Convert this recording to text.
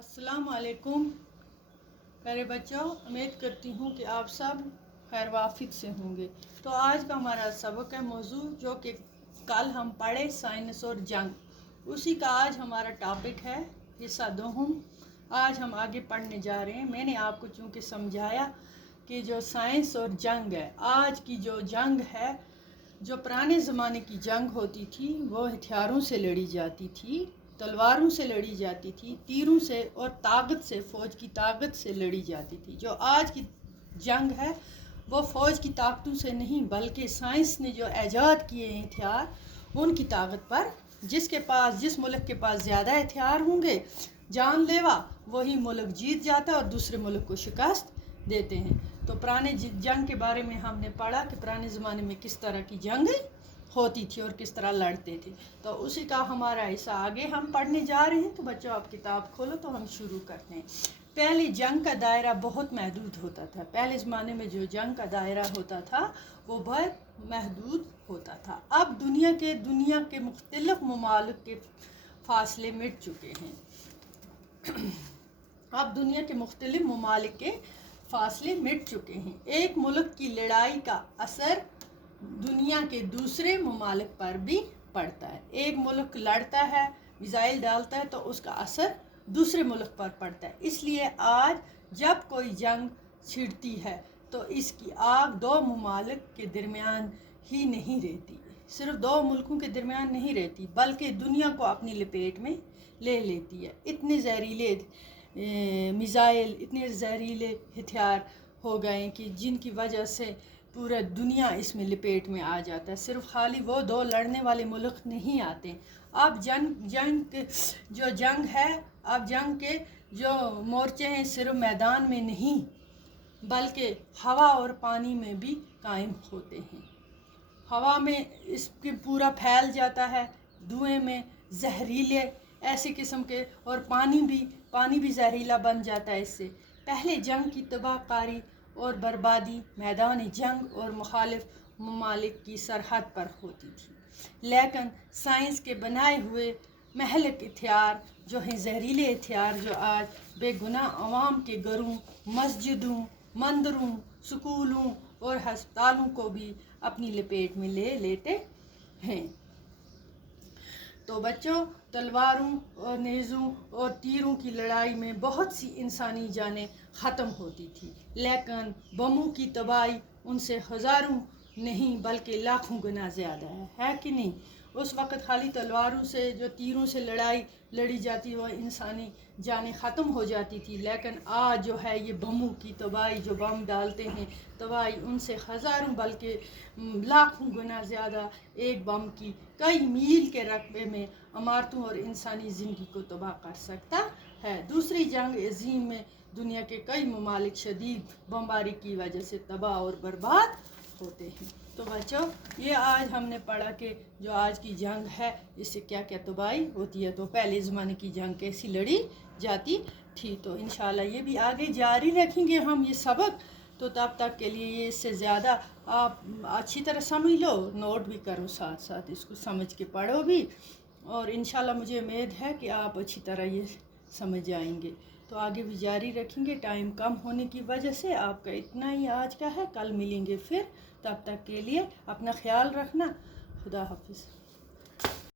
अस्सलाम वालेकुम प्यारे बच्चों, उम्मीद करती हूँ कि आप सब खैर वाफिक से होंगे। तो आज का हमारा सबक है मौजू जो कि कल हम पढ़े साइंस और जंग, उसी का आज हमारा टॉपिक है हिस्सा दोहम। आज हम आगे पढ़ने जा रहे हैं। मैंने आपको चूँकि समझाया कि जो साइंस और जंग है, आज की जो जंग है, जो पुराने ज़माने की जंग होती थी वो हथियारों से लड़ी जाती थी, तलवारों से लड़ी जाती थी, तीरों से और ताकत से, फ़ौज की ताकत से लड़ी जाती थी। जो आज की जंग है वो फ़ौज की ताकतों से नहीं बल्कि साइंस ने जो ऐजाद किए हैं हथियार, उनकी ताकत पर। जिस मुल्क के पास ज़्यादा हथियार होंगे जानलेवा, वही मुल्क जीत जाता है और दूसरे मुल्क को शिकस्त देते हैं। तो पुराने जंग के बारे में हमने पढ़ा कि पुराने ज़माने में किस तरह की जंग होती थी और किस तरह लड़ते थे। तो उसी का हमारा हिस्सा आगे हम पढ़ने जा रहे हैं। तो बच्चों आप किताब खोलो तो हम शुरू करते हैं। पहले जंग का दायरा बहुत महदूद होता था। पहले ज़माने में जो जंग का दायरा होता था वो बहुत महदूद होता था। अब दुनिया के मुख्तलिफ ममालिक के फासले मिट चुके हैं। अब दुनिया के मुख्तलिफ ममालिक के फासले मिट चुके हैं। एक मुल्क की लड़ाई का असर दुनिया के दूसरे ममालिक पर भी पड़ता है। एक मुल्क लड़ता है, मिसाइल डालता है, तो उसका असर दूसरे मुल्क पर पड़ता है। इसलिए आज जब कोई जंग छिड़ती है तो इसकी आग दो ममालिक के दरमियान ही नहीं रहती, सिर्फ दो मुल्कों के दरमियान नहीं रहती, बल्कि दुनिया को अपनी लपेट में ले लेती है। इतने जहरीले मिसाइल, इतने जहरीले हथियार हो गए कि जिनकी वजह से पूरा दुनिया इसमें लपेट में आ जाता है। सिर्फ खाली वो दो लड़ने वाले मुल्क नहीं आते। अब जंग है, अब जंग के जो मोर्चे हैं सिर्फ मैदान में नहीं बल्कि हवा और पानी में भी कायम होते हैं। हवा में इसके पूरा फैल जाता है, धुएं में जहरीले ऐसे किस्म के, और पानी भी जहरीला बन जाता है इससे। पहले जंग की तबाहकारी और बर्बादी मैदान जंग और मुखालिफ ममालिक की सरहद पर होती थी, लेकिन साइंस के बनाए हुए महलक हथियार जो हैं, जहरीले हथियार, जो आज बेगुनाह अवाम के घरों, मस्जिदों, मंदिरों, स्कूलों और हस्पतालों को भी अपनी लपेट में ले लेते हैं। तो बच्चों, तलवारों और नेज़ों और तीरों की लड़ाई में बहुत सी इंसानी जानें ख़त्म होती थी, लेकिन बमों की तबाही उनसे हज़ारों नहीं बल्कि लाखों गुना ज़्यादा है कि नहीं। उस वक़्त खाली तलवारों से, जो तीरों से लड़ाई लड़ी जाती वो इंसानी जानें ख़त्म हो जाती थी, लेकिन आज जो है ये बमों की तबाही, जो बम डालते हैं तबाही, उनसे हज़ारों बल्कि लाखों गुना ज़्यादा एक बम की कई मील के रकबे में इमारतों और इंसानी ज़िंदगी को तबाह कर सकता है। दूसरी जंग अज़ीम में दुनिया के कई ममालिक शदीद बमबारी की वजह से तबाह और बर्बाद होते हैं। तो बच्चों, ये आज हमने पढ़ा कि जो आज की जंग है इससे क्या क्या तबाही होती है। तो पहले ज़माने की जंग कैसी लड़ी जाती थी। तो इंशाल्लाह ये भी आगे जारी रखेंगे हम ये सबक। तो तब तक के लिए ये इससे ज़्यादा आप अच्छी तरह समझ लो, नोट भी करो, साथ साथ इसको समझ के पढ़ो भी, और इंशाल्लाह मुझे उम्मीद है कि आप अच्छी तरह ये समझ जाएंगे। तो आगे भी जारी रखेंगे। टाइम कम होने की वजह से आपका इतना ही आज का है, कल मिलेंगे फिर। तब तक के लिए अपना ख्याल रखना। खुदा हाफिज़।